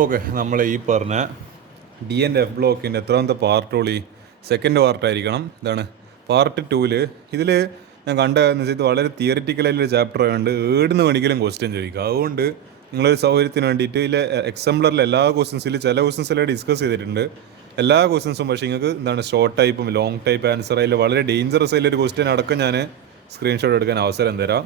Okay, നമ്മൾ ഈ പറഞ്ഞ ഡി ആൻഡ് എഫ് ബ്ലോക്കിൻ്റെ എത്രാമത്തെ പാർട്ടോളി സെക്കൻഡ് പാർട്ടായിരിക്കണം. ഇതാണ് പാർട്ട് 2. ഇതിൽ ഞാൻ കണ്ടതെന്ന് വെച്ചാൽ ഇത് വളരെ തിയറിറ്റിക്കലായിട്ടുള്ള ചാപ്റ്റർ ആയതുകൊണ്ട് ഏടുന്ന് വേണമെങ്കിലും ക്വസ്റ്റ്യൻ ചോദിക്കുക. അതുകൊണ്ട് നിങ്ങളൊരു സൗകര്യത്തിന് വേണ്ടിയിട്ട് ഇതിൽ എക്സാംപ്ലറിൽ എല്ലാ ക്വസ്റ്റ്യൻസിൽ ചില ക്വസ്റ്റ്യൻസിലെ ഡിസ്കസ് ചെയ്തിട്ടുണ്ട്. എല്ലാ ക്വസ്റ്റ്യൻസും പക്ഷേ നിങ്ങൾക്ക് എന്താണ് ഷോർട്ട് ടൈപ്പും ലോങ് ടൈപ്പ് ആൻസർ അതിൽ വളരെ ഡേഞ്ചറസ് ആയിട്ടുള്ളൊരു ക്വസ്റ്റ്യൻ അടക്കം ഞാൻ സ്ക്രീൻഷോട്ട് എടുക്കാൻ അവസരം തരാം.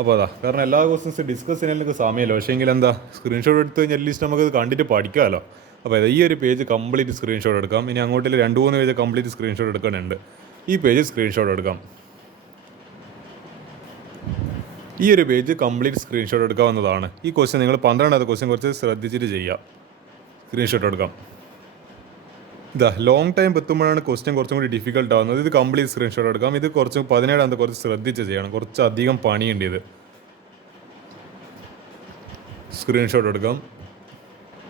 അപ്പോൾ അതാ കാരണം എല്ലാ ക്വസ്റ്റ്യൻസ് ഡിസ്കസ് ചെയ്യാൻ എനിക്ക് സമയമല്ലോ. പക്ഷേ എങ്കിൽ എന്താ സ്ക്രീൻഷോട്ട് എടുത്ത് കഴിഞ്ഞാൽ അറ്റ്ലീസ്റ്റ് നമുക്ക് കണ്ടിട്ട് പഠിക്കാമല്ലോ. അപ്പോൾ ഈ ഒരു പേജ് കംപ്ലീറ്റ് സ്ക്രീൻഷോട്ട് എടുക്കാം. ഇനി അങ്ങോട്ടിൽ 2-3 പേജ് കംപ്ലീറ്റ് സ്ക്രീൻഷോട്ട് എടുക്കാനുണ്ട്. ഈ പേജ് സ്ക്രീൻഷോട്ട് എടുക്കാം. ഈ ഒരു പേജ് കംപ്ലീറ്റ് സ്ക്രീൻഷോട്ട് എടുക്കാവുന്നതാണ്. ഈ ക്വസ്റ്റ്യൻ നിങ്ങൾ 12ാമത്തെ ക്വസ്റ്റ്യൻ കുറച്ച് ശ്രദ്ധിച്ചിട്ട് ചെയ്യാം. സ്ക്രീൻഷോട്ട് എടുക്കാം. ഇതാ ലോങ് ടൈം എത്തുമ്പോഴാണ് ക്വസ്റ്റ്യൻ കുറച്ചും കൂടി ഡിഫിക്കൽട്ട് ആവുന്നത്. ഇത് കംപ്ലീറ്റ് സ്ക്രീൻഷോട്ട് എടുക്കാം. ഇത് കുറച്ച് 17ാമത്തെ കുറച്ച് ശ്രദ്ധിച്ച് ചെയ്യണം. കുറച്ച് അധികം പണിയുണ്ട്. ഇത് സ്ക്രീൻഷോട്ട് എടുക്കാം.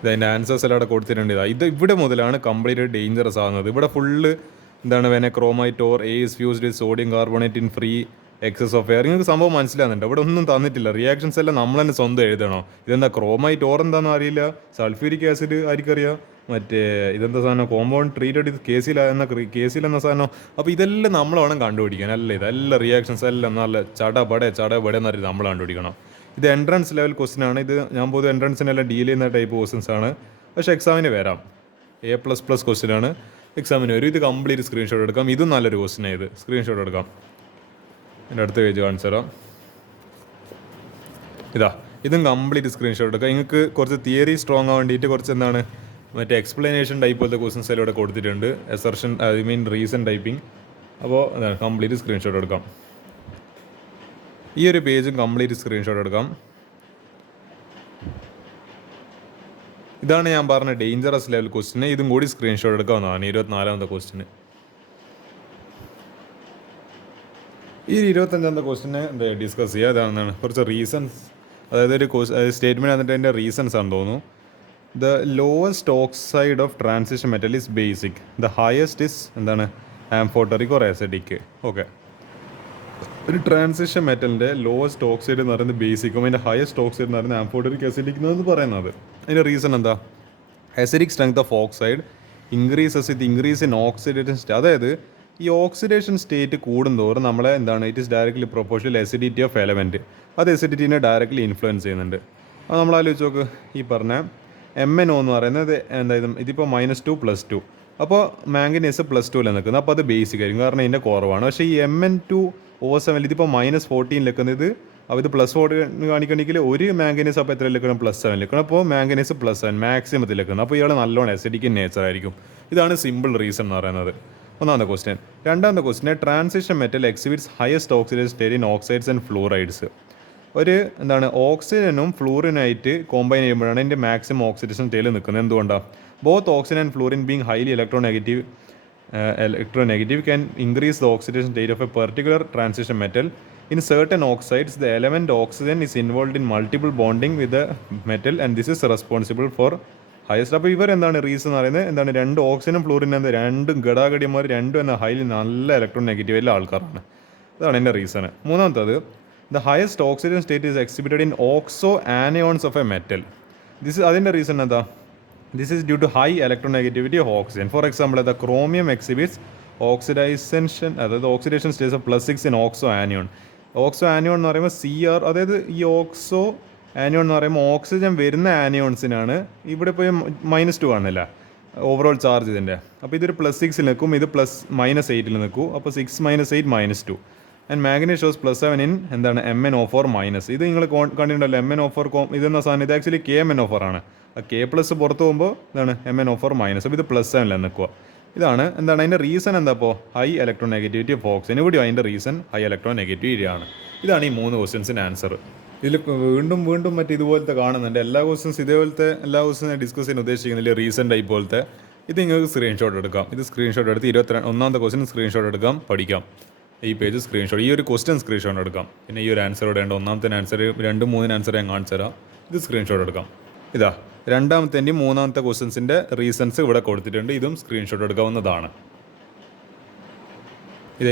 ഇതിൻ്റെ ആൻസേഴ്സ് എല്ലാം അവിടെ കൊടുത്തിട്ടുണ്ട്. ഇത് ഇവിടെ മുതലാണ് കംപ്ലീറ്റ് ഡേഞ്ചറസ് ആകുന്നത്. ഇവിടെ ഫുള്ള് എന്താണ് വേണേ chromite ore a is fused with sodium carbonate in free excess of air. നിങ്ങൾക്ക് സംഭവം മനസ്സിലാകുന്നുണ്ട്. ഇവിടെ ഒന്നും തന്നിട്ടില്ല. റിയാക്ഷൻസ് എല്ലാം നമ്മൾ തന്നെ സ്വന്തം എഴുതണോ. ഇതെന്താ ക്രോമൈറ്റ് ഓർ എന്താണെന്ന് അറിയില്ല. സൾഫ്യൂരിക് ആസിഡ് ആയിരിക്കറിയാം. മറ്റേ ഇതെന്താ സാധനം കോമ്പൗണ്ട് ട്രീറ്റഡ് ഇത് കേസിൽ എന്ന സാധനം. അപ്പോൾ ഇതെല്ലാം നമ്മൾ വേണം കണ്ടുപിടിക്കാൻ. അല്ല ഇതെല്ലാം റിയാക്ഷൻസ് എല്ലാം നല്ല ചടപടെ എന്ന് പറഞ്ഞാൽ നമ്മൾ കണ്ടുപിടിക്കണം. ഇത് എൻട്രൻസ് ലെവൽ ക്വസ്റ്റ്യൻ ആണ്. ഇത് ഞാൻ പൊതുവെ എൻട്രൻസിനെല്ലാം ഡീൽ ചെയ്യുന്ന ടൈപ്പ് ക്വസ്റ്റ്യൻസ് ആണ്. പക്ഷേ എക്സാമിന് വരാം. A++ ക്വസ്റ്റ്യൻ ആണ്. എക്സാമിന് വരും. ഇത് കംപ്ലീറ്റ് സ്ക്രീൻഷോട്ട് എടുക്കാം. ഇതും നല്ലൊരു ക്വസ്റ്റ്യൻ. ഇത് സ്ക്രീൻഷോട്ട് എടുക്കാം. എൻ്റെ അടുത്ത പേജ് കാണിച്ചു തരാം. ഇതും കംപ്ലീറ്റ് സ്ക്രീൻഷോട്ട് എടുക്കാം. നിങ്ങൾക്ക് കുറച്ച് തിയറി സ്ട്രോങ് ആവാൻ വേണ്ടിയിട്ട് കുറച്ച് എന്താണ് മറ്റേ എക്സ്പ്ലനേഷൻ ടൈപ്പ് പോലത്തെ ക്വസ്റ്റ്യൻസ് എല്ലാം ഇവിടെ കൊടുത്തിട്ടുണ്ട്. എസർഷൻ റീസൺ ടൈപ്പിംഗ്. അപ്പോൾ അതാണ് കംപ്ലീറ്റ് സ്ക്രീൻഷോട്ട് എടുക്കാം. ഈ ഒരു പേജും കംപ്ലീറ്റ് സ്ക്രീൻഷോട്ട് എടുക്കാം. ഇതാണ് ഞാൻ പറഞ്ഞ ഡേഞ്ചറസ് ലെവൽ ക്വസ്റ്റ്യൻ. ഇതും കൂടി സ്ക്രീൻഷോട്ട് എടുക്കാവുന്നതാണ്. 24ാമത്തെ ക്വസ്റ്റ്യന്. ഈ 25ാമത്തെ ക്വസ്റ്റ്യനെ ഡിസ്കസ് ചെയ്യുക. അതാണ് കുറച്ച് റീസൺസ്. അതായത് ഒരു സ്റ്റേറ്റ്മെൻറ്റ് വന്നിട്ട് അതിൻ്റെ റീസൺസ് ആണെന്ന് തോന്നുന്നു. The lowest oxide of transition metal is basic. The highest is എന്താണ് ആംഫോട്ടറിക് ഓർ ആസിഡിക്. ഓക്കെ, ഒരു ട്രാൻസിഷൻ മെറ്റലിൻ്റെ ലോവസ്റ്റ് ഓക്സൈഡ് എന്ന് പറയുന്നത് ബേസിക്കും അതിൻ്റെ ഹയസ്റ്റ് ഓക്സൈഡ് എന്ന് പറയുന്നത് ആംഫോട്ടറിക് ആസിഡിക് എന്ന് പറയുന്നത്. അതിൻ്റെ റീസൺ എന്താ? Acidic strength of oxide increases with increase in oxidation state. അതായത് ഈ ഓക്സിഡേഷൻ സ്റ്റേറ്റ് കൂടുന്തോറും നമ്മളെ എന്താണ് it is directly proportional acidity of element. അത് എസിഡിറ്റിനെ ഡയറക്ട്ലി ഇൻഫ്ലുവൻസ് ചെയ്യുന്നുണ്ട്. അത് നമ്മൾ ആലോചിച്ച് നോക്ക്. ഈ പറഞ്ഞ MnO എന്ന് പറയുന്നത് എന്തായത് ഇതിപ്പോൾ -2 +2. അപ്പോൾ മാംഗനീസ് +2 നിൽക്കുന്നത്. അപ്പോൾ അത് ബേസിക് ആയിരിക്കും, കാരണം ഇതിൻ്റെ കുറവാണ്. പക്ഷേ ഈ Mn2O7 ഇതിപ്പോൾ -14 നിൽക്കുന്നത്. അപ്പോൾ ഇത് +4 കാണിക്കണമെങ്കിൽ ഒരു മാംഗനീസ് അപ്പോൾ എത്ര നിൽക്കണം? +7 നിൽക്കണം. അപ്പോൾ മാംഗനീസ് +7 മാക്സിമത്തിൽ നിൽക്കുന്നത്. അപ്പോൾ ഇയാൾ നല്ലോണം എസിഡിക് നേച്ചർ ആയിരിക്കും. ഇതാണ് സിമ്പിൾ റീസൺ എന്ന് പറയുന്നത്. ഒന്നാമത്തെ ക്വസ്റ്റ്യൻ. രണ്ടാമത്തെ question, transition metal exhibits highest oxidation state in oxides and fluorides. ഒരു എന്താണ് ഓക്സിജനും ഫ്ലൂറിനായിട്ട് കോമ്പൈൻ ചെയ്യുമ്പോഴാണ് ഇതിൻ്റെ മാക്സിമം ഓക്സിഡേഷൻ സ്റ്റേറ്റിൽ നിൽക്കുന്നത്. എന്തുകൊണ്ടാണ്? Both oxygen and fluorine being highly electronegative can increase the oxidation state of A particular transition metal. In certain oxides the element oxygen is involved in multiple bonding with the metal and this is responsible for highest. അപ്പോൾ ഇവരെന്താണ് reason എന്ന് പറയുന്നത്? എന്താണ് രണ്ട് ഓക്സിജനും ഫ്ലൂറിനും എന്താ രണ്ടും ഘടാഘടിയന്മാർ രണ്ടും എന്ന ഹൈലി നല്ല ഇലക്ട്രോൺ നെഗറ്റീവ് എല്ലാ ആൾക്കാരാണ്. അതാണ് എൻ്റെ റീസൺ. മൂന്നാമത്തത്, the highest oxygen state is exhibited in oxo anions of a metal. അതിൻ്റെ റീസൺ എന്താ? This is due to high electron negativity of oxygen. For example the chromium exhibits oxidation, അതായത് oxidation states of +6 in oxo anion. Oxo anion എന്ന് പറയുമ്പോൾ CR, അതായത് ഈ oxo anion എന്ന് പറയുമ്പോൾ oxygen വരുന്ന ആനിയോൺസിനാണ്. ഇവിടെ ഇപ്പോൾ -2 ആണല്ല ഓവറോൾ ചാർജ് ഇതിൻ്റെ. അപ്പോൾ ഇതൊരു +6 നിൽക്കും, ഇത് -8 നിൽക്കും. അപ്പോൾ 6 - 8 -2. ആൻഡ് മാഗ്നീസ് ഷോസ് +7 ഇൻ എന്താണ് MnO4-. ഇത് നിങ്ങൾ കണ്ടിട്ടുണ്ടല്ലോ MnO4 ഇതെന്ന സാധനം. ഇത് ആക്ച്വലി KMnO4 ആണ്. K+ പുറത്ത് പോകുമ്പോൾ ഇതാണ് MnO4-. അപ്പോൾ ഇത് +7 നിൽക്കുക. ഇതാണ് എന്താണ് അതിൻ്റെ റീസൺ. എന്താ അപ്പോൾ high electron negativity of oxygen. ഇവിടെയും അതിൻ്റെ റീസൺ ഹൈ ഇലക്ട്രോൺ നെഗറ്റിവിറ്റി ആണ്. ഇതാണ് ഈ 3 ക്വസ്റ്റ്യൻസിൻ്റെ ആൻസർ. ഇതിൽ വീണ്ടും മറ്റേ ഇതുപോലത്തെ കാണുന്നുണ്ട്. എല്ലാ ക്വസ്റ്റ്യൻസ് ഇതേപോലത്തെ എല്ലാ ക്വസ്റ്റ്യൻസും ഡിസ്കസ് ചെയ്യാൻ ഉദ്ദേശിക്കുന്നില്ല. റീസൺ ടൈപ്പ് പോലത്തെ ഇത് നിങ്ങൾക്ക് സ്ക്രീൻഷോട്ട് എടുക്കാം. ഇത് സ്ക്രീൻഷോട്ട് എടുത്ത് 21ാമത്തെ ക്വസ്റ്റ്യൻ സ്ക്രീൻഷോട്ട് എടുക്കാം, പഠിക്കാം. ഈ പേജ് സ്ക്രീൻഷോട്ട്, ഈ ഒരു ക്വസ്റ്റ്യൻ സ്ക്രീൻഷോട്ട് എടുക്കാം. പിന്നെ ഈ ഒരു ആൻസർ ഇവിടെ ഉണ്ട്. ഒന്നാമത്തെ ആൻസർ 2-3 ആൻസർ ഞാൻ കാണിച്ചു തരാം. ഇത് സ്ക്രീൻഷോട്ട് എടുക്കാം. ഇതാ രണ്ടാമത്തേൻ്റെയും മൂന്നാമത്തെ ക്വസ്റ്റ്യൻസിൻ്റെ റീസൺസ് ഇവിടെ കൊടുത്തിട്ടുണ്ട്. ഇതും സ്ക്രീൻഷോട്ട് എടുക്കാവുന്നതാണ്.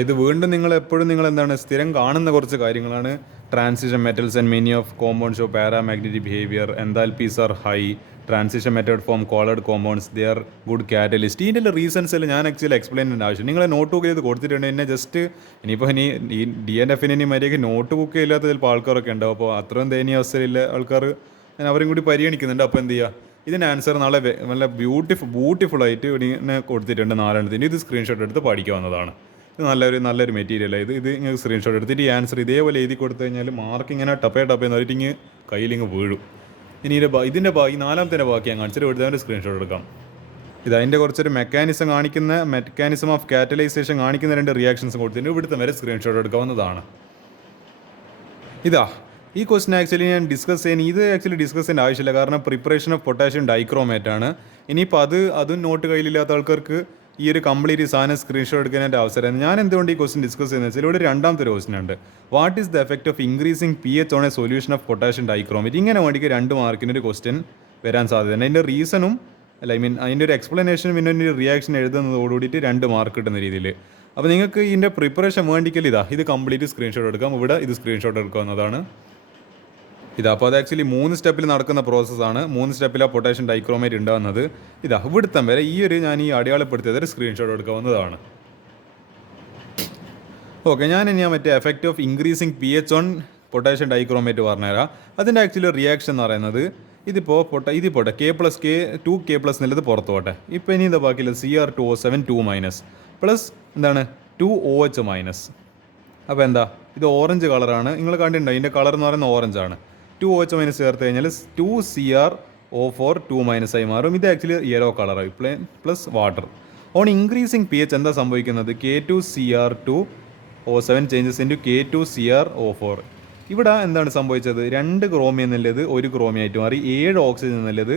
ഇത് വീണ്ടും നിങ്ങൾ എപ്പോഴും നിങ്ങൾ എന്താണ് സ്ഥിരം കാണുന്ന കുറച്ച് കാര്യങ്ങളാണ്. transition metals and many of compounds show paramagnetic behavior, enthalpies are high, transition method form colored compounds, they are good catalyst. ഇതിൻ്റെ റീസൺസ് എല്ലാം ഞാൻ ആക്ച്വലി എക്സ്പ്ലെയിൻ ചെയ്യേണ്ട ആവശ്യം നിങ്ങളെ നോട്ട് ബുക്ക് ചെയ്ത് കൊടുത്തിട്ടുണ്ട് എന്നെ ജസ്റ്റ് ഇനിയിപ്പോൾ ഈ DNFന് ഇനി മര്യാദയ്ക്ക് നോട്ട് ബുക്ക് ഇല്ലാത്ത ചിലപ്പോൾ ആൾക്കാരൊക്കെ ഉണ്ടാവും. അപ്പോൾ അത്രയും ദയനീയ അവസ്ഥയിലുള്ള ആൾക്കാർ ഞാൻ അവരും കൂടി പരിഗണിക്കുന്നുണ്ട്. അപ്പോൾ എന്ത് ചെയ്യുക, ഇതിൻ്റെ ആൻസർ നാളെ നല്ല ബ്യൂട്ടിഫുള്ളായിട്ട് ഇങ്ങനെ കൊടുത്തിട്ടുണ്ട് 4 ഇത് സ്ക്രീൻഷോട്ട് എടുത്ത് പഠിക്കാവുന്നതാണ്. ഇത് നല്ലൊരു മെറ്റീരിയലാണ്. ഇത് ഇങ്ങനെ സ്ക്രീൻഷോട്ട് എടുത്തിട്ട് ഈ ആൻസർ ഇതേപോലെ എഴുതി കൊടുത്തു കഴിഞ്ഞാൽ മാർക്ക് ഇങ്ങനെ ടപ്പേന്ന് പറഞ്ഞിട്ട് ഇങ്ങനെ കയ്യിലിങ്ങ് വീഴും. ഇനി ഇതിൻ്റെ ഈ 4ാമത്തെ ബാക്കി ഞാൻ കാണിച്ചിട്ട് എടുത്തവൻ്റെ സ്ക്രീൻഷോട്ട് എടുക്കാം. അതിൻ്റെ കുറച്ചൊരു മെക്കാനിസം ഓഫ് കാറ്റലൈസേഷൻ കാണിക്കുന്ന 2 റിയാക്ഷൻസ് കൊടുത്തിട്ട് ഇവിടുത്തെ വരെ സ്ക്രീൻഷോട്ട് എടുക്കാവുന്നതാണ്. ഈ ക്വസ്റ്റൻ ആക്ച്വലി ഞാൻ ഡിസ്കസ് ചെയ്യേണ്ട ആവശ്യമില്ല, കാരണം പ്രിപ്പറേഷൻ ഓഫ് പൊട്ടാഷ്യം ഡൈക്രോമേറ്റ് ആണ്. ഇനിയിപ്പോൾ അതും നോട്ട് കയ്യിലില്ലാത്ത ആൾക്കാർക്ക് ഈ ഒരു കംപ്ലീറ്റ് സാധനം സ്ക്രീൻഷോട്ട് എടുക്കാനായിട്ട് അവസരമാണ്. ഞാൻ എന്തുകൊണ്ട് ഈ ക്വസ്റ്റൻ ഡിസ്കസ് ചെയ്യുന്നത് വെച്ചാൽ ഇവിടെ 2ാമത്തെ ക്വസ്റ്റൻ ഉണ്ട്. What is the effect of increasing pH on A solution of potassium dichromate? ഇങ്ങനെ വേണ്ടിക്ക് 2 മാർക്കിന് ഒരു ക്വസ്റ്റൻ വരാൻ സാധ്യതയുണ്ട്. അതിൻ്റെ റീസണും അതിൻ്റെ ഒരു എക്സ്പ്ലനേഷനും പിന്നെ ഒരു റിയാക്ഷൻ എഴുതുന്നതോടുകൂടിയിട്ട് 2 മാർക്ക് കിട്ടുന്ന രീതിയിൽ. അപ്പോൾ നിങ്ങൾക്ക് ഇതിൻ്റെ പ്രിപ്പറേഷൻ വേണ്ടിക്കൽ ഇത് കംപ്ലീറ്റ് സ്ക്രീൻഷോട്ട് എടുക്കാം. ഇവിടെ ഇത് സ്ക്രീൻഷോട്ട് എടുക്കാവുന്നതാണ്. അപ്പോൾ അത് ആക്ച്വലി 3 സ്റ്റെപ്പിൽ നടക്കുന്ന പ്രോസസ്സാണ്. 3 സ്റ്റെപ്പിലാണ് പൊട്ടാഷ്യം ഡൈക്രോമേറ്റ് ഉണ്ടാകുന്നത്. ഇവിടുത്തെ വരെ ഞാൻ ഈ അടയാളപ്പെടുത്തിയത് സ്ക്രീൻഷോട്ട് എടുക്കാവുന്നതാണ്. ഓക്കെ, ഞാൻ മറ്റേ effect of increasing pH on potassium dichromate പറഞ്ഞുതരാം. അതിൻ്റെ ആക്ച്വലി റിയാക്ഷൻ എന്ന് പറയുന്നത് ഇതിപ്പോൾ K+K എന്നുള്ളത് പുറത്ത് പോട്ടെ. ഇപ്പോൾ ഇനി എന്താ ബാക്കിയില്ല, Cr2O7 2- പ്ലസ് എന്താണ് 2OH-. അപ്പോൾ എന്താ, ഇത് ഓറഞ്ച് കളറാണ്, നിങ്ങൾ കണ്ടിട്ടുണ്ടോ? ഇതിൻ്റെ കളർ എന്ന് പറയുന്നത് ഓറഞ്ചാണ്. 2OH- ചേർത്ത് കഴിഞ്ഞാൽ 2Cr O4 2- ആയി മാറും. ഇത് ആക്ച്വലി യെല്ലോ കളറായി plus water. On increasing pH എന്താ സംഭവിക്കുന്നത്? K2Cr2O7 changes into K2CrO4. ഇവിടെ എന്താണ് സംഭവിച്ചത്? 2 ക്രോമിയം എന്നുള്ളത് 1 ക്രോമിയായിട്ട് മാറി, 7 ഓക്സിജൻ എന്നുള്ളത്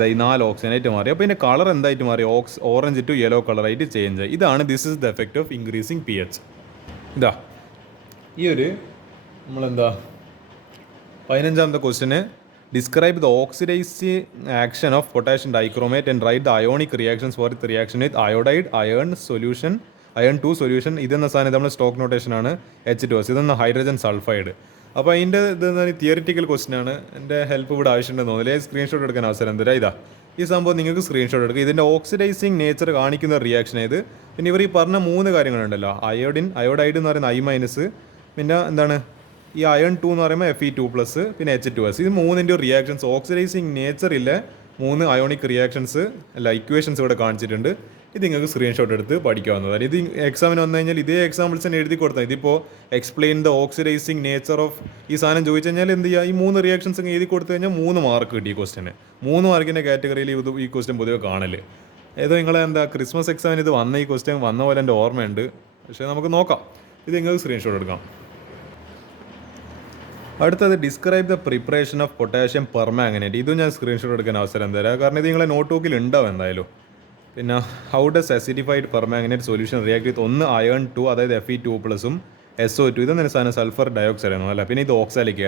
4 ഓക്സിജനായിട്ട് മാറി. അപ്പോൾ ഇതിൻ്റെ കളർ എന്തായിട്ട് മാറി? ഓറഞ്ച് ടു യെല്ലോ കളറായിട്ട് ചേഞ്ച് ആയി. This is the effect of increasing pH. ഈ ഒരു നമ്മളെന്താ 15ാമത്തെ ക്വസ്റ്റിന് describe the oxidising action of potassium dichromate and write the ionic reactions for the reaction with iodide ion 2 solution. ഇതെന്ന സാധനം നമ്മൾ സ്റ്റോക്ക് നോട്ടേഷനാണ് H2S. ഇതെന്ന ഹൈഡ്രജൻ സൾഫൈഡ്. അപ്പോൾ അതിൻ്റെ തിയറിറ്റിക്കൽ ക്വസ്റ്റൻ ആണ്. എൻ്റെ ഹെൽപ്പ് ഇവിടെ ആവശ്യമുണ്ടെന്ന് തോന്നില്ല. സ്ക്രീൻഷോട്ട് എടുക്കാൻ അവസരം തരാം. ഈ സംഭവം നിങ്ങൾക്ക് സ്ക്രീൻഷോട്ട് എടുക്കുക. ഇതിൻ്റെ ഓക്സിഡൈസിങ് നേച്ചർ കാണിക്കുന്ന റിയാക്ഷൻ ഇത്. പിന്നെ ഇവർ ഈ പറഞ്ഞ 3 കാര്യങ്ങളുണ്ടല്ലോ, അയോഡൈഡ് എന്ന് പറയുന്ന I-, പിന്നെ എന്താണ് ഈ അയൺ 2 എന്ന് പറയുമ്പോൾ Fe2+, പിന്നെ H2S. ഇത് 3ൻ്റെ റിയാക്ഷൻസ് ഓക്സിഡൈസിങ് നേച്ചറിലെ 3 അയോണിക് റിയാക്ഷൻസ് ഇക്വേഷൻസ് ഇവിടെ കാണിച്ചിട്ടുണ്ട്. ഇത് നിങ്ങൾക്ക് സ്ക്രീൻഷോട്ട് എടുത്ത് പഠിക്കാവുന്നതാണ്. ഇത് എക്സാമിന് വന്നു കഴിഞ്ഞാൽ ഇതേ എക്സാമ്പിൾസ് തന്നെ എഴുതി കൊടുത്താൽ ഇതിപ്പോൾ explain the oxidising nature of ഈ സാധനം ചോദിച്ചു കഴിഞ്ഞാൽ എന്ത് ചെയ്യുക, ഈ 3 റിയാക്ഷൻസ് എഴുതി കൊടുത്തു കഴിഞ്ഞാൽ 3 മാർക്ക് കിട്ടി ഈ ക്വസ്റ്റിന്. 3 മാർക്കിൻ്റെ കാറ്റഗറിയിൽ ഈ ക്വസ്റ്റ്യൻ പൊതുവെ കാണല്. ഏതോ നിങ്ങളെ ക്രിസ്മസ് എക്സാമിന് ഇത് ഈ ക്വസ്റ്റ്യൻ വന്ന പോലെ എൻ്റെ ഓർമ്മയുണ്ട്. പക്ഷേ നമുക്ക് നോക്കാം. ഇത് നിങ്ങൾക്ക് സ്ക്രീൻഷോട്ട് എടുക്കാം. അടുത്തത് describe the preparation of potassium permanganate. ഇതും ഞാൻ സ്ക്രീൻഷോട്ട് എടുക്കാൻ അവസരം തരാം, കാരണം ഇത് നിങ്ങളെ നോട്ട് ബുക്കിൽ ഉണ്ടാവും എന്തായാലും. പിന്നെ how does acidified permanganate solution react with ഒന്ന് അയൺ 2, അതായത് Fe2+, SO2. ഇതെന്ന സാധനം സൾഫർ ഡയോക്സൈഡ് ആണ് അല്ല. പിന്നെ ഇത് ഓക്സാലിക്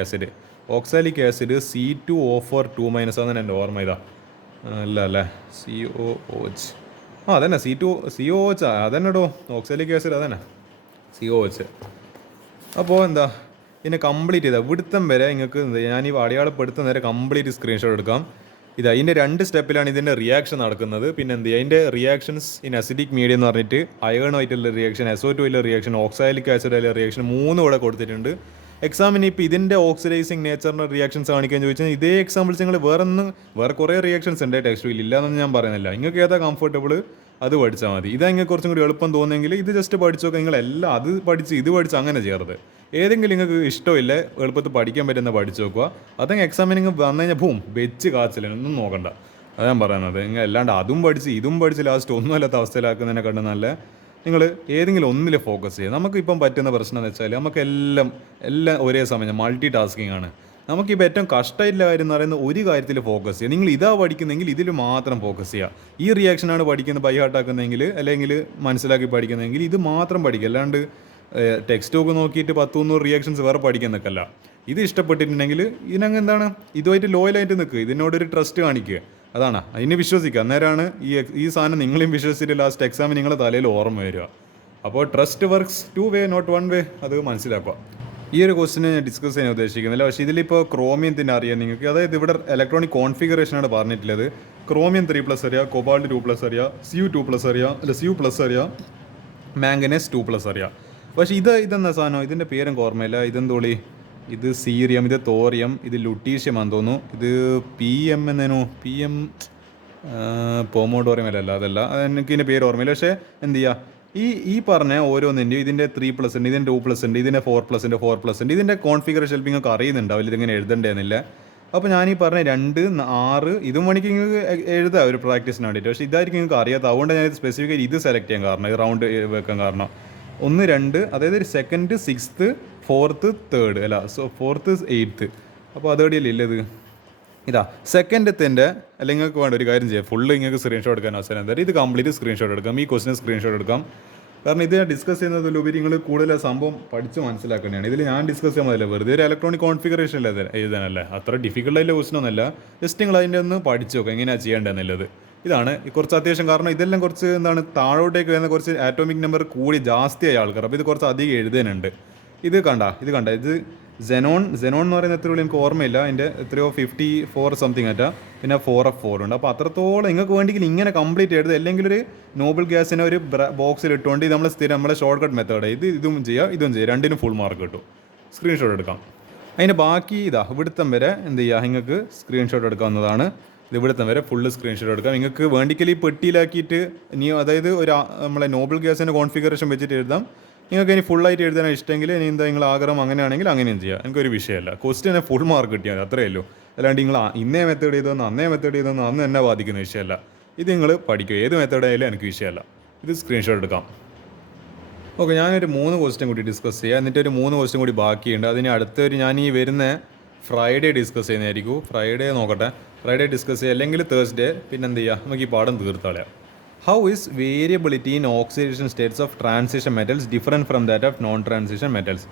ആസിഡ് C2O4 2- അതാണ് എൻ്റെ ഓർമ്മ. അല്ലേ COOH. അതന്നെ COOH അതന്നെടോ, ഓക്സാലിക് ആസിഡ് അതന്നെ COOH. അപ്പോൾ ഇതിനെ കംപ്ലീറ്റ് ചെയ്താൽ ഇവിടുത്തം വരെ നിങ്ങൾക്ക് ഞാൻ ഈ അടയാളപ്പെടുത്തുന്ന നേരെ കംപ്ലീറ്റ് സ്ക്രീൻഷോട്ട് എടുക്കാം. അതിൻ്റെ 2 സ്റ്റെപ്പിലാണ് ഇതിൻ്റെ റിയാക്ഷൻ നടക്കുന്നത്. പിന്നെ അതിൻ്റെ റിയാക്ഷൻസ് ഇൻ അസിഡിക് മീഡിയം എന്ന് പറഞ്ഞിട്ട് അയണുമായിട്ടുള്ള റിയാക്ഷൻ, SO2 ആയിട്ടുള്ള റിയാക്ഷൻ, ഓക്സാലിക് ആസിഡായിട്ടുള്ള റിയാക്ഷൻ 3 ഇവിടെ കൊടുത്തിട്ടുണ്ട്. എക്സാമിന് ഇപ്പോൾ ഇതിൻ്റെ ഓക്സിഡൈസിങ് നേച്ചറിൻ്റെ റിയാക്ഷൻസ് കാണിക്കാൻ ചോദിച്ചാൽ ഇതേ എക്സാമ്പിൾസ് നിങ്ങൾ വേറെ കുറേ റിയാക്ഷൻസ് ഉണ്ട് ടെക്സ്റ്റിൽ, ഇല്ലാന്നൊന്നും ഞാൻ പറയുന്നില്ല. നിങ്ങൾക്ക് ഏതാ കംഫർട്ടബിൾ അത് പഠിച്ചാൽ മതി. നിങ്ങൾക്ക് കുറച്ചും കൂടി എളുപ്പം തോന്നുമെങ്കിൽ ഇത് ജസ്റ്റ് പഠിച്ചു നോക്കുക. നിങ്ങളെല്ലാം അത് പഠിച്ച് ഇത് പഠിച്ച് അങ്ങനെ ചെയ്യരുത്. ഏതെങ്കിലും നിങ്ങൾക്ക് ഇഷ്ടമില്ല എളുപ്പത്തിൽ പഠിക്കാൻ പറ്റുന്ന പഠിച്ചു നോക്കുക. അതെങ്കിൽ എക്സാമിന് നിങ്ങൾ വന്നു കഴിഞ്ഞാൽ വെച്ച് കാച്ചില്ല, ഒന്നും നോക്കണ്ട. അതാണ് ഞാൻ പറയുന്നത്. നിങ്ങൾ അല്ലാണ്ട് അതും പഠിച്ച് ഇതും പഠിച്ച് ലാസ്റ്റ് ഒന്നുമല്ലാത്ത അവസ്ഥയിലാക്കുന്നതിനെ കണ്ട് നല്ല നിങ്ങൾ ഏതെങ്കിലും ഒന്നിൽ ഫോക്കസ് ചെയ്യുക. നമുക്കിപ്പം പറ്റുന്ന പ്രശ്നം എന്ന് വെച്ചാൽ എല്ലാം ഒരേ സമയം മൾട്ടി ടാസ്കിങ് ആണ്. നമുക്കിപ്പോൾ ഏറ്റവും കഷ്ടമായിട്ടുള്ള കാര്യം എന്ന് പറയുന്നത് ഒരു കാര്യത്തിൽ ഫോക്കസ് ചെയ്യുക. നിങ്ങൾ ഇതാ പഠിക്കുന്നെങ്കിൽ ഇതിൽ മാത്രം ഫോക്കസ് ചെയ്യുക. ഈ റിയാക്ഷനാണ് പഠിക്കുന്നത് ബൈ ഹാർട്ടാക്കുന്നതെങ്കിൽ അല്ലെങ്കിൽ മനസ്സിലാക്കി പഠിക്കുന്നതെങ്കിൽ ഇത് മാത്രം പഠിക്കുക. അല്ലാണ്ട് ടെക്സ്റ്റ് ബുക്ക് നോക്കിയിട്ട് 10-100 റിയാക്ഷൻസ് വേറെ പഠിക്കാൻ നിൽക്കല്ല. ഇത് ഇഷ്ടപ്പെട്ടിട്ടുണ്ടെങ്കിൽ ഇതിനങ്ങ് ഇതുമായിട്ട് ലോയലായിട്ട് നിൽക്കുക, ഇതിനോടൊരു ട്രസ്റ്റ് കാണിക്കുക. അതാണ് അതിനെ വിശ്വസിക്കുക. അന്നേരമാണ് ഈ സാധനം നിങ്ങളെയും വിശ്വസിച്ചിട്ട് ലാസ്റ്റ് എക്സാമിന് നിങ്ങളുടെ തലയിൽ ഓർമ്മ വരിക. അപ്പോൾ ട്രസ്റ്റ് വർക്ക്സ് 2 വേ നോട്ട് 1 വേ, അത് മനസ്സിലാക്കുക. ഈ ഒരു ക്വസ്റ്റിനെ ഞാൻ ഡിസ്കസ് ചെയ്യാൻ ഉദ്ദേശിക്കുന്നില്ല. പക്ഷേ ഇതിലിപ്പോൾ ക്രോമിയത്തിന് അറിയാം നിങ്ങൾക്ക്. അതായത് ഇവിടെ ഇലക്ട്രോണിക് കോൺഫിഗറേഷനാണ് പറഞ്ഞിട്ടുള്ളത്. ക്രോമിയം 3+ അറിയാം, കൊബാൾട്ട് 2+ അറിയാം, Cu2+ അറിയാം, അല്ല Cu+ അറിയാം, മാംഗനേസ് 2+ അറിയാം. പക്ഷേ ഇതെന്താ സാധനം, ഇതിൻ്റെ പേരും ഓർമ്മയില്ല. ഇതെന്തോളി, ഇത് സീറിയം, ഇത് തോറിയം, ഇത് ലുട്ടീഷ്യം ആണെന്ന് തോന്നുന്നു. ഇത് PM എന്നേനു, PM പോമോഡോറിയം അല്ല, അതല്ല, എനിക്ക് ഇതിൻ്റെ പേര് ഓർമ്മയില്ല. പക്ഷേ എന്ത് ചെയ്യുക, ഈ പറഞ്ഞ ഓരോന്നിൻ്റെയും ഇതിൻ്റെ 3+ ഉണ്ട്, ഇതിൻ്റെ 2+ ഉണ്ട്, ഇതിൻ്റെ 4+ ഉണ്ട്, 4+ ഉണ്ട്, ഇതിൻ്റെ കോൺഫിഗറേഷൻ ചിലപ്പോൾ നിങ്ങൾക്ക് അറിയുന്നുണ്ടാവില്ല ഇതിങ്ങനെ എഴുതേണ്ടതെന്നില്ല. അപ്പോൾ ഞാൻ ഈ പറഞ്ഞ 2, 6 ഇതും വേണമെങ്കിൽ നിങ്ങൾക്ക് എഴുതാം ഒരു പ്രാക്ടീസിന് വേണ്ടിയിട്ട്. പക്ഷേ ഇതായിരിക്കും നിങ്ങൾക്ക് അറിയാത്ത, അതുകൊണ്ട് ഞാൻ സ്പെസിഫിക്കായി ഇത് സെലക്ട് ചെയ്യാൻ കാരണം, ഈ റൗണ്ട് വെക്കാൻ കാരണം 1, 2, അതായത് 2nd, 6th, 4th, 3rd അല്ല, 4th, 8th. അപ്പോൾ അതോടെയല്ലേ ഇല്ലത്. ഇതാ സെക്കൻഡത്തിൻ്റെ, അല്ലെങ്കിൽ നിങ്ങൾക്ക് വേണ്ട ഒരു കാര്യം ചെയ്യാം, ഫുള്ള് നിങ്ങൾക്ക് സ്ക്രീൻഷോട്ട് എടുക്കാൻ അവസരം എന്തായാലും ഇത് കംപ്ലീറ്റ് സ്ക്രീൻഷോട്ട് എടുക്കാം. ഈ ക്വസ്റ്റിന് സ്ക്രീൻഷോട്ട് എടുക്കാം. കാരണം ഇത് ഡിസ്കസ് ചെയ്യുന്നതിലുപരി നിങ്ങൾ കൂടുതൽ സംഭവം പഠിച്ച് മനസ്സിലാക്കേണ്ടതാണ്. ഇതിൽ ഞാൻ ഡിസ്കസ് ചെയ്യാൻ മതില്ല, വെറുതെ ഒരു ഇലക്ട്രോണിക് കോൺഫിഗറേഷൻ അല്ലേ എഴുതാനല്ലേ, അത്ര ഡിഫിക്കൽട്ടായിട്ടുള്ള ക്വസ്റ്റൻ ഒന്നുമല്ല. ജസ്റ്റ് നിങ്ങൾ അതിൻ്റെ ഒന്ന് പഠിച്ചു നോക്കുക എങ്ങനെയാണ് ചെയ്യേണ്ടതെന്നുള്ളത്. ഇതാണ് കുറച്ച് അത്യാവശ്യം, കാരണം ഇതെല്ലാം കുറച്ച് എന്താണ് താഴോട്ടേക്ക് വരുന്ന കുറച്ച് ആറ്റോമിക് നമ്പർ കൂടി ജാസ്തിയായ ആൾക്കാർ, അപ്പോൾ ഇത് കുറച്ച് അധികം എഴുതാനുണ്ട്. ഇത് കണ്ട ഇത് സെനോൺ എന്ന് പറയുന്ന എത്ര എനിക്ക് ഓർമ്മയില്ല, അതിൻ്റെ എത്രയോ 54 സംതിങ് ആറ്റാ, പിന്നെ 4F4 ഉണ്ട്. അപ്പോൾ അത്രത്തോളം നിങ്ങൾക്ക് വേണ്ടെങ്കിൽ ഇങ്ങനെ കംപ്ലീറ്റ് എഴുതുക. അല്ലെങ്കിൽ ഒരു നോബിൾ ഗ്യാസിനെ ഒരു ബോക്സിൽ ഇട്ടുകൊണ്ട് ഇത് നമ്മൾ സ്ഥിരം നമ്മളെ ഷോർട്ട് കട്ട് മെത്തേഡ്, ഇതും ചെയ്യാം, രണ്ടിനും ഫുൾ മാർക്ക് കിട്ടും. സ്ക്രീൻഷോട്ട് എടുക്കാം. അതിൻ്റെ ബാക്കി ഇവിടുത്തം വരെ എന്ത് ചെയ്യുക, നിങ്ങൾക്ക് സ്ക്രീൻഷോട്ട് എടുക്കാവുന്നതാണ്. ഇത് ഇവിടുത്തം വരെ ഫുള്ള് സ്ക്രീൻഷോട്ട് എടുക്കാം. നിങ്ങൾക്ക് വേണ്ടിക്കൽ ഈ പെട്ടിയിലാക്കിയിട്ട് ഇനി, അതായത് നമ്മളെ നോബിൾ ഗ്യാസിൻ്റെ കോൺഫിഗറേഷൻ വെച്ചിട്ട് എഴുതാം. നിങ്ങൾക്ക് ഇനി ഫുള്ളായിട്ട് എഴുതാൻ ഇഷ്ടമെങ്കിൽ ഇനി എന്താ നിങ്ങൾ ആഗ്രഹം അങ്ങനെയാണെങ്കിൽ അങ്ങനെയും ചെയ്യാം, എനിക്കൊരു വിഷയമല്ല. ക്വസ്റ്റ്യനെ ഫുൾ മാർക്ക് കിട്ടിയാൽ അത്രയേ ഉള്ളൂ. അല്ലാണ്ട് നിങ്ങൾ ഇന്നേ മെത്തേഡ് ചെയ്തെന്ന് അന്നേ മെത്തേഡ് ചെയ്തെന്ന് അന്ന് എന്നെ ബാധിക്കുന്ന വിഷയമല്ല. ഇത് നിങ്ങൾ പഠിക്കുക, ഏത് മെത്തേഡ് ആയാലും എനിക്ക് വിഷയമല്ല. ഇത് സ്ക്രീൻഷോട്ട് എടുക്കാം. ഓക്കെ, ഞാനൊരു 3 ക്വസ്റ്റ്യൻ കൂടി ഡിസ്കസ് ചെയ്യാം, എന്നിട്ട് ഒരു 3 ക്വസ്റ്റ്യൻ കൂടി ബാക്കിയുണ്ട്. അതിന് അടുത്തൊരു ഞാൻ ഈ വരുന്ന ഫ്രൈഡേ ഡിസ്കസ് ചെയ്യുന്നതായിരിക്കും. ഫ്രൈഡേ നോക്കട്ടെ, ഫ്രൈഡേ ഡിസ്കസ് ചെയ്യുക, അല്ലെങ്കിൽ തേഴ്സ്ഡേ. പിന്നെ എന്ത് ചെയ്യുക, നമുക്ക് ഈ പാഠം തീർത്താളയാം. How is variability in oxidation states of transition metals different from that of non-transition metals?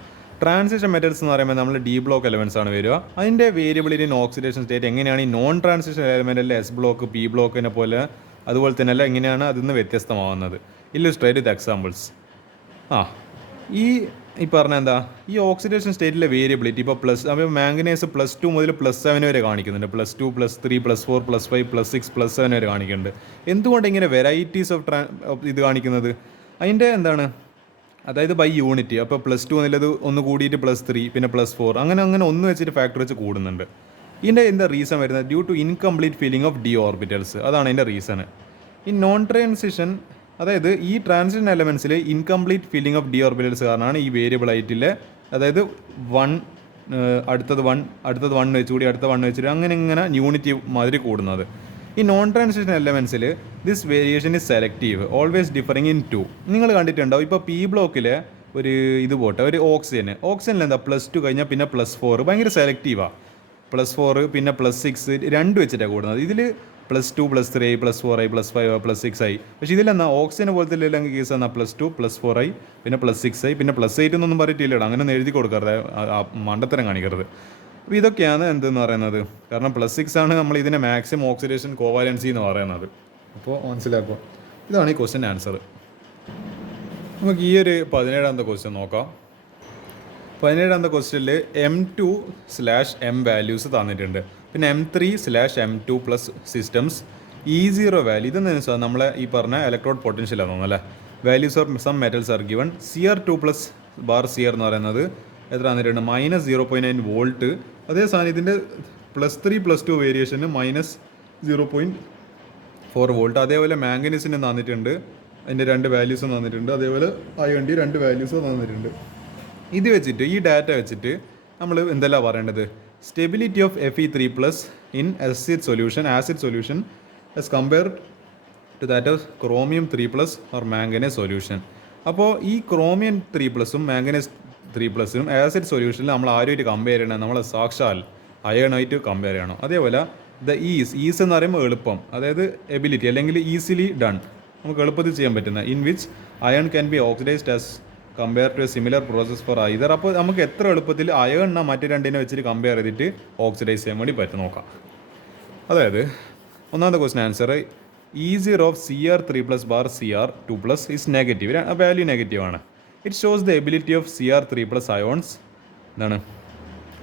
Transition metals എന്ന് പറയുമ്പോൾ നമ്മൾ ഡി ബ്ലോക്ക് എലമെൻറ്റ്സ് ആണ് വരിക. അതിൻ്റെ വേരിയബിലിറ്റി ഇൻ ഓക്സിഡേഷൻ സ്റ്റേറ്റ് എങ്ങനെയാണ് ഈ നോൺ ട്രാൻസിഷൻ എലമെൻറ്റിലെ S ബ്ലോക്ക്, P ബ്ലോക്കിനെ പോലെ അതുപോലെ തന്നെ അല്ല എങ്ങനെയാണ് അതിൽ നിന്ന് വ്യത്യസ്തമാവുന്നത്? Illustrate with examples. ഈ പറഞ്ഞ എന്താ, ഈ ഓക്സിഡേഷൻ സ്റ്റേറ്റിലെ വേരിയബിലിറ്റി ഇപ്പോൾ അപ്പോൾ മാംഗനേസ് +2 മുതൽ +7 വരെ കാണിക്കുന്നുണ്ട്. +2, +3, +4, +5, +6, +7 വരെ കാണിക്കുന്നുണ്ട്. എന്തുകൊണ്ട് ഇങ്ങനെ വെറൈറ്റീസ് ഓഫ് ഇത് കാണിക്കുന്നത്? അതിൻ്റെ എന്താണ്, അതായത് ബൈ യൂണിറ്റ്. അപ്പോൾ +2 എന്നുള്ളത് ഒന്ന് കൂടിയിട്ട് +3, പിന്നെ +4, അങ്ങനെ ഒന്ന് വെച്ചിട്ട് ഫാക്ടർ വെച്ച് കൂടുന്നുണ്ട്. ഇതിൻ്റെ എന്താ റീസൺ വരുന്നത്? Due to incomplete filling of D orbitals. അതാണ് അതിൻ്റെ റീസൺ. ഈ നോൺ ട്രാൻസിഷൻ, അതായത് ഈ ട്രാൻസിഷൻ എലമെൻറ്റ്സിൽ incomplete filling of D orbitals കാരണമാണ് ഈ വേരിയബിൾ ആയിട്ടില്ല, അതായത് 1 അടുത്തത് 1 വെച്ചുകൂടി അടുത്ത 1 വെച്ചിട്ട് അങ്ങനെ യൂണിറ്റ് മാതിരി കൂടുന്നത്. ഈ നോൺ ട്രാൻസിഷൻ എലമെൻറ്റ്സിൽ this variation is selective, always differing in 2. നിങ്ങൾ കണ്ടിട്ടുണ്ടാവും, ഇപ്പോൾ P ബ്ലോക്കിലെ ഒരു പോട്ടെ, ഒരു ഓക്സിജനിൽ എന്താ +2 കഴിഞ്ഞാൽ പിന്നെ +4 ഭയങ്കര സെലക്റ്റീവാണ്. +4 പിന്നെ +6 2 വെച്ചിട്ടാണ് കൂടുന്നത്. ഇതിൽ +2, +3, +4, +5, +6. പക്ഷേ ഇതിലെന്നാ ഓക്സിജൻ പോലത്തെ അല്ലെങ്കിൽ കേസ് എന്നാൽ +2, +4, പിന്നെ +6, പിന്നെ +8 എന്നൊന്നും പറഞ്ഞിട്ടില്ലടാ. അങ്ങനെ എഴുതി കൊടുക്കരുത്, മണ്ടത്തരം കാണിക്കരുത്. അപ്പോൾ ഇതൊക്കെയാണ് എന്തെന്ന് പറയുന്നത്. കാരണം +6 ആണ് നമ്മൾ ഇതിനെ മാക്സിമം ഓക്സിഡേഷൻ കോവാലൻസി എന്ന് പറയുന്നത്. അപ്പോൾ മനസ്സിലാക്കുക. ഇതാണ് ഈ ക്വസ്റ്റ്യൻ ആൻസർ. നമുക്ക് ഈ ഒരു 17ാമത്തെ ക്വസ്റ്റ്യൻ നോക്കാം. 17ാമത്തെ ക്വസ്റ്റ്യനിൽ M2/M വാല്യൂസ് തന്നിട്ടുണ്ട്. പിന്നെ M3/M2+ സിസ്റ്റംസ് E0 വാല്യൂ. ഇതെന്ന് വെച്ചാൽ നമ്മളെ ഈ പറഞ്ഞ ഇലക്ട്രോഡ് പൊട്ടൻഷ്യലാണ് തോന്നുന്നു അല്ലേ. Values of some metals are given. Cr2+CR എന്ന് പറയുന്നത് എത്ര തന്നിട്ടുണ്ട്? -0.9 വോൾട്ട്. അതേ സാധനം ഇതിൻ്റെ +3, +2 വേരിയേഷന് -0.4 വോൾട്ട്. അതേപോലെ മാംഗനീസിന് തന്നിട്ടുണ്ട്, അതിൻ്റെ 2 വാല്യൂസും തന്നിട്ടുണ്ട്. അതേപോലെ അയണിൻ്റെ 2 വാല്യൂസും തന്നിട്ടുണ്ട്. ഇത് വെച്ചിട്ട്, ഈ ഡാറ്റ വെച്ചിട്ട് നമ്മൾ എന്തെല്ലാം പറയേണ്ടത്? Stability of Fe3+ in acid solution as compared to that of chromium 3+ or manganese solution. അപ്പോൾ ഈ ക്രോമിയം 3+ഉം മാംഗനേസ് 3+നും ആസിഡ് സൊല്യൂഷനിൽ നമ്മൾ ആരുമായിട്ട് കമ്പയർ ചെയ്യണം? നമ്മൾ സാക്ഷാൽ അയണായിട്ട് കമ്പയർ ചെയ്യണം. അതേപോലെ ഈസ് എന്ന് പറയുമ്പോൾ എളുപ്പം, അതായത് എബിലിറ്റി അല്ലെങ്കിൽ ഈസിലി ഡൺ, നമുക്ക് എളുപ്പത്തിൽ ചെയ്യാൻ പറ്റുന്ന. In which iron can be oxidised as compare to a similar process for either. അപ്പോൾ നമുക്ക് എത്ര എളുപ്പത്തിൽ അയണിനെ മറ്റു രണ്ടിനെ വെച്ചിട്ട് കമ്പയർ ചെയ്തിട്ട് ഓക്സിഡൈസ് ചെയ്യാൻ വേണ്ടി പറ്റും നോക്കാം. അതായത് ഒന്നാമത്തെ question answer, E0 of Cr3+* Cr2+ is negative, value negative ആണ്. It shows the ability of Cr3+ ions എന്താണ്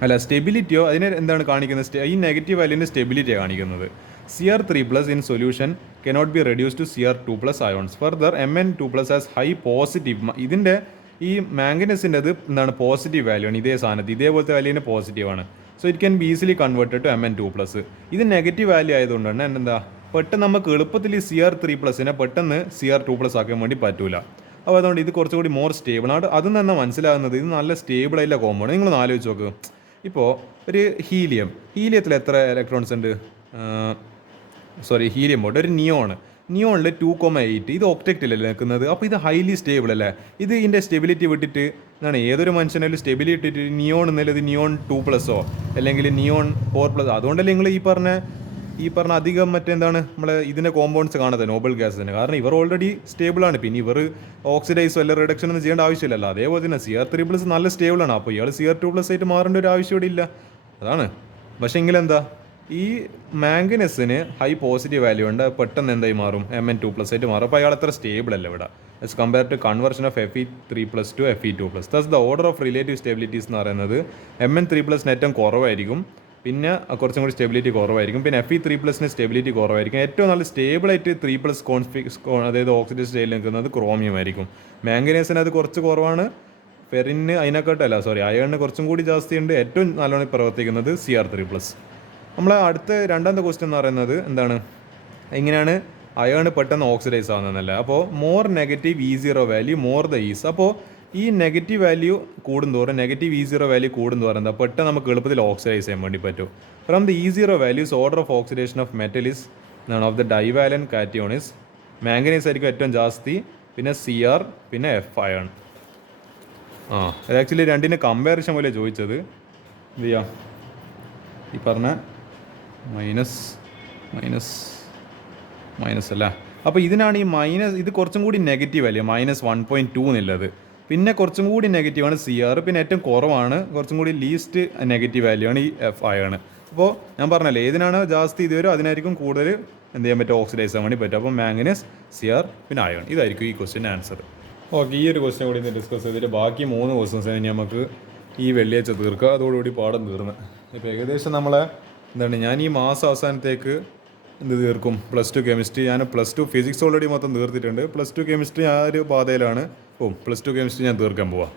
അല്ല സ്റ്റെബിലിറ്റിയോ അതിനെ എന്താണ് കാണിക്കുന്നത്, ഈ നെഗറ്റീവ് വാല്യൂവിൻ്റെ സ്റ്റെബിലിറ്റിയാണ് കാണിക്കുന്നത്. Cr3+ in solution cannot be reduced to Cr2+ ions. Further, Mn2+ has high positive ഇതിൻ്റെ ഈ മാംഗനസിൻ്റെ അത് എന്താണ് പോസിറ്റീവ് വാല്യൂ ആണ്, ഇതേ സാധനത്തിൽ ഇതേപോലത്തെ വാല്യൂവിന് പോസിറ്റീവ് ആണ്. So it can be easily converted to Mn2+. ഇത് നെഗറ്റീവ് വാല്യൂ ആയതുകൊണ്ടാണ് എന്താ പെട്ടെന്ന് നമുക്ക് എളുപ്പത്തിൽ ഈ Cr3+നെ പെട്ടെന്ന് Cr2+ ആക്കാൻ വേണ്ടി പറ്റൂല. അപ്പോൾ അതുകൊണ്ട് ഇത് കുറച്ചുകൂടി മോർ സ്റ്റേബിൾ ആണ്. അതിൽ നിന്ന് മനസ്സിലാകുന്നത് ഇത് നല്ല സ്റ്റേബിൾ ആയിട്ടുള്ള കോമ്പൗണ്ട്. നിങ്ങളൊന്ന് ആലോചിച്ച് നോക്ക്. ഇപ്പോൾ ഒരു ഹീലിയത്തിൽ എത്ര ഇലക്ട്രോൺസ് ഉണ്ട്? ഹീലിയം പോട്ടെ, ഒരു നിയോണിൽ 2,8. ഇത് ഒക്ടക്റ്റിലല്ലേ നിൽക്കുന്നത്. അപ്പോൾ ഇത് ഹൈലി സ്റ്റേബിൾ അല്ലേ. ഇത് ഇതിൻ്റെ സ്റ്റെബിലിറ്റി വിട്ടിട്ട് എന്താണ് ഏതൊരു മനുഷ്യനായാലും സ്റ്റെബിലിറ്റി ഇട്ടിട്ട് നിയോൺ എന്നല്ല, ഇത് നിയോൺ 2+ഓ അല്ലെങ്കിൽ നിയോൺ 4+. അതുകൊണ്ടല്ലേ നിങ്ങൾ ഈ പറഞ്ഞ അധികം മറ്റെന്താണ് നമ്മളെ ഇതിൻ്റെ കോമ്പൗണ്ട്സ് കാണാതെ നോബൽ ഗ്യാസിന്. കാരണം ഇവർ ഓൾറെഡി സ്റ്റേബിളാണ്. പിന്നെ ഇവർ ഓക്സിഡൈസോ അല്ല റിഡക്ഷൻ ഒന്നും ചെയ്യേണ്ട ആവശ്യമില്ലല്ലോ. അതേപോലെ തന്നെ Cr3+ നല്ല സ്റ്റേബിളാണ്. അപ്പോൾ ഇയാൾ Cr2+ ആയിട്ട് മാറേണ്ട ഒരു ആവശ്യം ഇവിടെ ഇല്ല. അതാണ്. പക്ഷേ എങ്കിലെന്താ ഈ മാംഗനസിന് ഹൈ പോസിറ്റീവ് വാല്യൂ ഉണ്ട്, പെട്ടെന്ന് എന്തായി മാറും? Mn2+ ആയിട്ട് മാറും. അപ്പോൾ അയാൾ അത്ര സ്റ്റേബിൾ അല്ല ഇവിടെ as compared to conversion of Fe3+ to Fe2+. Thus the order of relative stabilities എന്ന് പറയുന്നത് Mn3+ ഏറ്റവും കുറവായിരിക്കും, പിന്നെ കുറച്ചും കൂടി സ്റ്റെബിലിറ്റി കുറവായിരിക്കും, പിന്നെ Fe3+ന് സ്റ്റെബിലിറ്റി കുറവായിരിക്കും. ഏറ്റവും നല്ല സ്റ്റേബിളായിട്ട് 3+ അതായത് ഓക്സിഡൈസ് സ്റ്റേജിൽ നിൽക്കുന്നത് ക്രോമിയം ആയിരിക്കും. മാംഗനീസിന് അത് കുറച്ച് കുറവാണ്, ഫെറിന് അതിനെക്കാട്ടല്ല അയണിന് കുറച്ചും കൂടി ജാസ്തിയുണ്ട്. ഏറ്റവും നല്ലോണം പ്രവർത്തിക്കുന്നത് Cr3+. നമ്മളെ അടുത്ത രണ്ടാമത്തെ ക്വസ്റ്റ്യൻ എന്ന് പറയുന്നത് എന്താണ്, എങ്ങനെയാണ് അയൺ പെട്ടെന്ന് ഓക്സിഡൈസ് ആവുന്നതല്ല. അപ്പോൾ more negative E0 value more the is. അപ്പോൾ ഈ നെഗറ്റീവ് വാല്യൂ കൂടുന്തോറും നെഗറ്റീവ് E0 വാല്യൂ കൂടുന്തോറും എന്താ പെട്ടെന്ന് നമുക്ക് എളുപ്പത്തിൽ ഓക്സിഡൈസ് ചെയ്യാൻ വേണ്ടി പറ്റും. From the E0 values order of oxidation of metal is എന്നാണ് of the divalent cation is manganese ആയിരിക്കും ഏറ്റവും ജാസ്തി, പിന്നെ Cr, പിന്നെ F അയൺ. അത് ആക്ച്വലി രണ്ടിൻ്റെ കമ്പാരിസൺ പോലെ ചോദിച്ചത്. എന്ത് ചെയ്യാം, ഈ പറഞ്ഞ മൈനസ് അല്ല. അപ്പോൾ ഇതിനാണ് ഈ ഇത് കുറച്ചും കൂടി നെഗറ്റീവ് അല്ലേ, -1.2 എന്നുള്ളത്. പിന്നെ കുറച്ചും കൂടി നെഗറ്റീവാണ് Cr, പിന്നെ ഏറ്റവും കുറവാണ് കുറച്ചും കൂടി ലീസ്റ്റ് നെഗറ്റീവ് വാല്യൂ ആണ് ഈ F അയൺ. അപ്പോൾ ഞാൻ പറഞ്ഞല്ലേ ഏതിനാണ് ജാസ്തി ഇത് വരും അതിനായിരിക്കും കൂടുതൽ എന്ത് ചെയ്യാൻ പറ്റും, ഓക്സിഡൈസ് ആവാൻ വേണ്ടി പറ്റും. അപ്പോൾ മാംഗനീസ്, Cr, പിന്നെ അയൺ. ഇതായിരിക്കും ഈ ക്വസ്റ്റ്യൻ ആൻസർ. ഓക്കെ, ഈ ഒരു ക്വസ്റ്റ്യൻ കൂടി ഇന്ന് ഡിസ്കസ് ചെയ്തിട്ട് ബാക്കി 3 ക്വസ്റ്റ്യൻസ് നമുക്ക് ഈ വെള്ളിയാഴ്ച തീർക്കുക. അതോടുകൂടി പാഠം തീർന്ന്. ഇപ്പോൾ ഏകദേശം നമ്മളെ എന്താണ് ഞാൻ ഈ മാസം അവസാനത്തേക്ക് എന്ത് തീർക്കും, +2 കെമിസ്ട്രി. ഞാൻ +2 ഫിസിക്സ് ഓൾറെഡി മൊത്തം തീർത്തിട്ടുണ്ട്. +2 കെമിസ്ട്രി ആ ഒരു പാതയിലാണ്. +2 കെമിസ്ട്രി ഞാൻ തീർക്കാൻ പോവാം.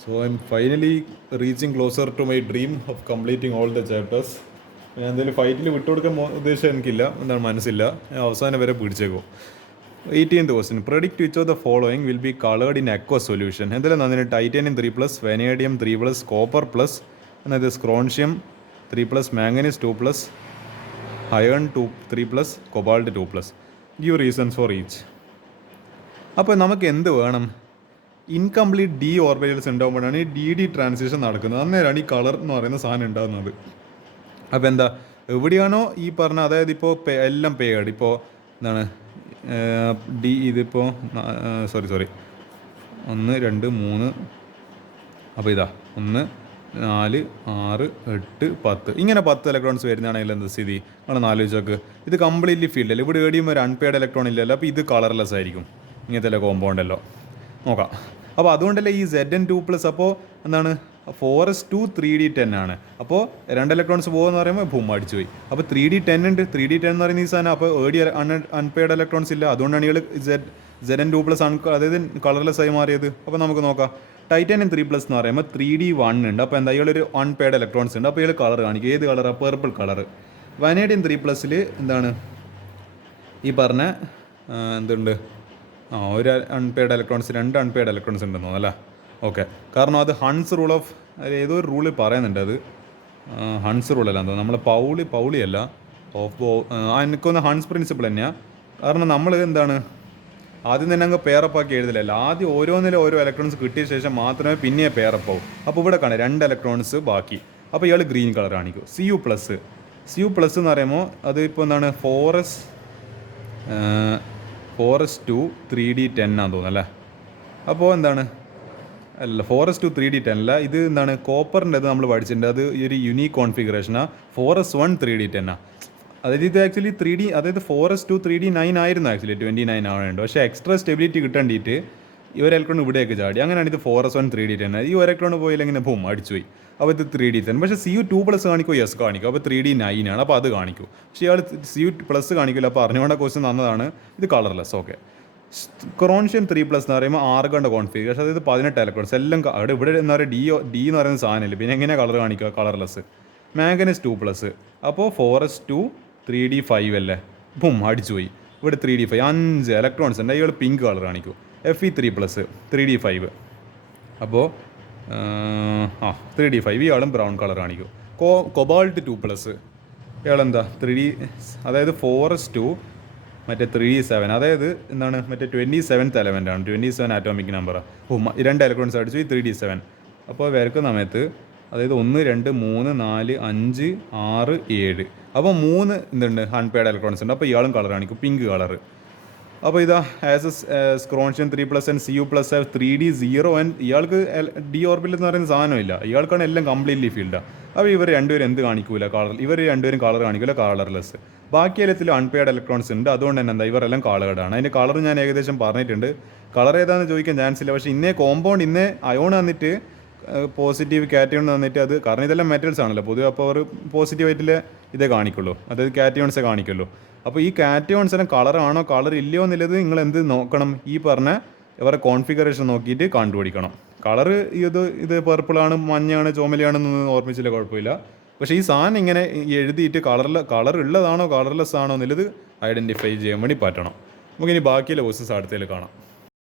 So I'm finally reaching closer to my dream of completing all the chapters. ഞാൻ എന്തായാലും ഫൈറ്റിൽ വിട്ടുകൊടുക്കാൻ ഉദ്ദേശം എനിക്കില്ല, എന്താണ് മനസ്സില്ല. ഞാൻ അവസാനം വരെ പിടിച്ചേക്കും. 18th question, predict which of the following will be coloured in aqua solution. എന്തായാലും നന്ദി. ടൈറ്റാനിയം 3+, വെനേഡിയം 3+, കോപ്പർ പ്ലസ്, അതായത് സ്ക്രോൺഷ്യം 3+, manganese 2+, iron 3+, cobalt 2+. Give reasons for each. അപ്പോൾ നമുക്ക് എന്ത് വേണം, ഇൻകംപ്ലീറ്റ് ഡി ഓർബിറ്റൽസ് ഉണ്ടാകുമ്പോഴാണ് ഈ DD ട്രാൻസിഷൻ നടക്കുന്നത്. അന്നേരമാണ് ഈ കളർ എന്ന് പറയുന്ന സാധനം ഉണ്ടാകുന്നത്. അപ്പോൾ എന്താ എവിടെയാണോ ഈ പറഞ്ഞ, അതായത് ഇപ്പോൾ എല്ലാം പേഡ്, ഇപ്പോൾ എന്താണ് ഇതിപ്പോൾ 1 2 3, അപ്പോൾ ഇതാ 1 4 6 8 10 ഇങ്ങനെ 10 ഇലക്ട്രോൺസ് വരുന്നതാണെങ്കിൽ എന്താ സ്ഥിതി നമ്മളൊന്ന് ആലോചിച്ച് നോക്ക്. ഇത് കംപ്ലീറ്റ്ലി ഫീൽഡ് അല്ല, ഇവിടെ എവിടെയും ഒരു അൺപെയ്ഡ് ഇലക്ട്രോൺ ഇല്ലല്ലോ. അപ്പോൾ ഇത് കളർലെസ് ആയിരിക്കും ഇങ്ങനത്തെ കോമ്പൗണ്ടല്ലോ. നോക്കാം. അപ്പോൾ അതുകൊണ്ടല്ലേ ഈ Zn2+. അപ്പോൾ എന്താണ് 4s2 3d10 ആണ്. അപ്പോൾ 2 ഇലക്ട്രോൺസ് പോകുമെന്ന് പറയുമ്പോൾ അടിച്ചു പോയി. അപ്പോൾ 3d10 ഉണ്ട്. 3d10 എന്ന് പറയുന്ന ഈ സാധനം. അപ്പോൾ അൺപെയ്ഡ് ഇലക്ട്രോൺസ് ഇല്ല. അതുകൊണ്ടാണ് ഇയാൾ Zn2+ അതായത് കളർലെസ് ആയി മാറിയത്. അപ്പോൾ നമുക്ക് നോക്കാം. ടൈറ്റാനിയം 3+ എന്ന് പറയുമ്പോൾ 3d1 ഉണ്ട്. അപ്പോൾ എന്താ ഇയാളൊരു അൺപെയ്ഡ് ഇലക്ട്രോൺസ് ഉണ്ട്. അപ്പോൾ ഇയാൾ കളർ കാണിക്കും. ഏത് കളറാണ്? Purple colour. വനേഡിയം 3+ൽ എന്താണ് ഈ പറഞ്ഞ എന്തുണ്ട്, ഒരു അൺപെയ്ഡ് ഇലക്ട്രോൺസ്, 2 അൺപെയ്ഡ് ഇലക്ട്രോൺസ് ഉണ്ടെന്നോ അല്ല. ഓക്കെ, കാരണം അത് ഹൺസ് റൂൾ ഓഫ് ഏതോ ഒരു റൂളിൽ പറയുന്നുണ്ട്. അത് ഹൺസ് റൂളല്ല എന്തോ, നമ്മളെ പൗളിയല്ല എനിക്കൊന്ന് ഹൺസ് പ്രിൻസിപ്പിൾ തന്നെയാണ്. കാരണം നമ്മൾ എന്താണ് ആദ്യം തന്നെ അങ്ങ് പേറപ്പാക്കി എഴുതില്ലല്ലോ. ആദ്യം ഓരോന്നിലും ഓരോ ഇലക്ട്രോൺസ് കിട്ടിയ ശേഷം മാത്രമേ പിന്നെ പേറപ്പാവും. അപ്പോൾ ഇവിടെ കാണാം 2 ഇലക്ട്രോൺസ് ബാക്കി. അപ്പോൾ ഇയാൾ ഗ്രീൻ കളർ കാണിക്കും. Cu+ എന്ന് പറയുമ്പോൾ അത് ഇപ്പോൾ എന്താണ് 4s2 3d10 ആണെന്ന് തോന്നുന്നു അല്ലേ. അപ്പോൾ എന്താണ് അല്ല 4s2 3d10 അല്ല, ഇത് എന്താണ് കോപ്പറിൻ്റെ അത് നമ്മൾ പഠിച്ചിട്ടുണ്ട്. അത് ഈ ഒരു യുണീക്ക് കോൺഫിഗറേഷനാണ്. 4s1 3d10 ആണ്. അതായത് ഇത് ആക്ച്വലി 3D, അതായത് 4s2 3d9 ആയിരുന്നു ആക്ച്വലി 29 ആവേണ്ടത്. പക്ഷേ എക്സ്ട്രാ സ്റ്റെബിലിറ്റി കിട്ടേണ്ടിയിട്ട് ഒരു ഇലക്ട്രോൺ ഇവിടേക്ക് ചാടി, അങ്ങനെയാണ് ഇത് 4s1 3D10. ഈ ഒരു ഇലക്ട്രോൺ പോയില്ല ഇങ്ങനെ ബും അടിച്ചുപോയി. അപ്പോൾ ഇത് 3D10. പക്ഷേ Cu2+ കാണിക്കും, യെസ് കാണിക്കും. അപ്പോൾ 3D9 ആണ്, അപ്പോൾ അത് കാണിക്കും. പക്ഷേ ഇയാൾ Cu+ കാണിക്കില്ല. അപ്പോൾ അറിഞ്ഞുകൊണ്ട ക്വസ്റ്റ്യൻ തന്നതാണ്. ഇത് കളർലെസ്. ഓക്കെ. സ്ക്രോൺഷ്യൻ 3+ എന്ന് പറയുമ്പോൾ ആർഗോണിൻ്റെ കോൺഫിഗറേഷൻ, അതായത് 18 ഇലക്ട്രോൺസ് എല്ലാം അവിടെ ഇവിടെ എന്താ പറയുക, ഡി എന്ന് പറയുന്ന സാധനമില്ല, പിന്നെ എങ്ങനെയാണ് കളർ കാണിക്കുക, കളർലെസ്. മാംഗനീസ് 2+, അപ്പോൾ 4s2 3D5 അല്ലേ, ബും അടിച്ചുപോയി. ഇവിടെ 3D5 5 ഇലക്ട്രോൺസ് ഉണ്ട്, ഇയാൾ പിങ്ക് കളർ കാണിക്കും. Fe3+, 3D5, അപ്പോൾ 3D5, ഇയാളും ബ്രൗൺ കളർ കാണിക്കും. കൊബാൾട്ട് 2+, ഇയാളെന്താ 3D, അതായത് 4s2 മറ്റേ 3D7, അതായത് എന്താണ് മറ്റേ 27th എലമെൻ്റ് ആണ്, 27 ആറ്റോമിക് നമ്പർ. 2 ഇലക്ട്രോൺസ് അടിച്ചു ഈ 3D7. അപ്പോൾ വരക്കുന്ന സമയത്ത് അതായത് 1 2 3 4 5 6 7, അപ്പോൾ 3 എന്തുണ്ട് അൺപെയർഡ് ഇലക്ട്രോൺസ് ഉണ്ട്. അപ്പോൾ ഇയാളും കളർ കാണിക്കും, പിങ്ക് കളർ. അപ്പോൾ ഇതാ as a strontium 3+ and Cu+ have 3D0 and ഇയാൾക്ക് ഡി ഓർബിറ്റൽ എന്ന് പറയുന്ന സാധനമില്ല, ഇയാൾക്കാണ് എല്ലാം കംപ്ലീറ്റ്ലി ഫീൽഡാണ്. അപ്പോൾ ഇവർ രണ്ടുപേരും എന്ത് കാണിക്കൂല, ഇവർ രണ്ടുപേരും കളർ കാണിക്കില്ല, കളർലെസ്. ബാക്കി എല്ലാത്തിലും അൺപെയർഡ് ഇലക്ട്രോൺസ് ഉണ്ട്, അതുകൊണ്ട് തന്നെ എന്താ ഇവരെല്ലാം കളേർഡാണ്. അതിൻ്റെ കളർ ഞാൻ ഏകദേശം പറഞ്ഞിട്ടുണ്ട്. കളർ ഏതാണെന്ന് ചോദിക്കാൻ ചാൻസ് ഇല്ല. പക്ഷേ ഇന്നേ കോമ്പൗണ്ട് ഇന്നേ അയോൺ വന്നിട്ട് പോസിറ്റീവ് കാറ്റയോൺ തന്നിട്ട്, അത് കാരണം ഇതെല്ലാം മെറ്റൽസ് ആണല്ലോ പൊതുവെ, അപ്പോൾ അവർ പോസിറ്റീവായിട്ടില്ലേ ഇതേ കാണിക്കുള്ളൂ, അതായത് കാറ്റയോൺസേ കാണിക്കുള്ളൂ. അപ്പോൾ ഈ കാറ്റയോൺസിന് കളറാണോ കളർ ഇല്ലയോ എന്നുള്ളത് നിങ്ങൾ എന്ത് നോക്കണം, ഈ പറഞ്ഞ ഇവരുടെ കോൺഫിഗറേഷൻ നോക്കിയിട്ട് കണ്ടുപിടിക്കണം. കളർ ഇത് പർപ്പിളാണ്, മഞ്ഞാണ്, ചുമലയാണെന്നൊന്നും ഓർമ്മിച്ചില്ല, കുഴപ്പമില്ല. പക്ഷേ ഈ സാധനം ഇങ്ങനെ എഴുതിയിട്ട് കളർ ഉള്ളതാണോ കളർലെസ് ആണോ എന്നുള്ളത് ഐഡൻറ്റിഫൈ ചെയ്യാൻ വേണ്ടി പറ്റണം. നമുക്കിനി ബാക്കിയുള്ള ക്വസ്റ്റ്യൻസ് അടുത്തതിൽ കാണാം.